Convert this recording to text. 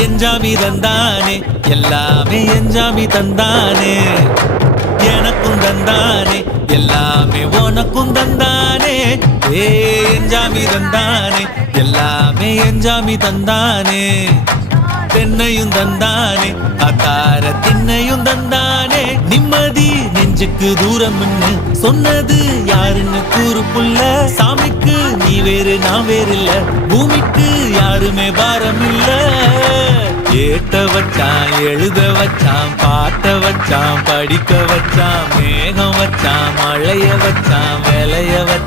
எஞ்சாமி தந்தானே எல்லாமே எஞ்சாமி தந்தானே எனக்கும் தந்தானே எல்லாமே உனக்கும் தந்தானே ஏ எஞ்சாமி தந்தானே எல்லாமே எஞ்சாமி தந்தானே தென்னையும் தந்தானே அக்கார திண்ணையும் தந்தானே நிம்மதி நெஞ்சுக்கு தூரம்னு சொன்னது யாருன்னு கூறு புள்ள சாமிக்கு நீ வேறு நான் வேறு இல்ல பூமிக்கு யாருமே பாரம் இல்ல ஏத்த வச்சான் எழுத வச்சான் பாட்ட வச்சான் படிக்க வச்சான் மேகம் வச்சான் மழைய வச்சான் விளைய வச்சான்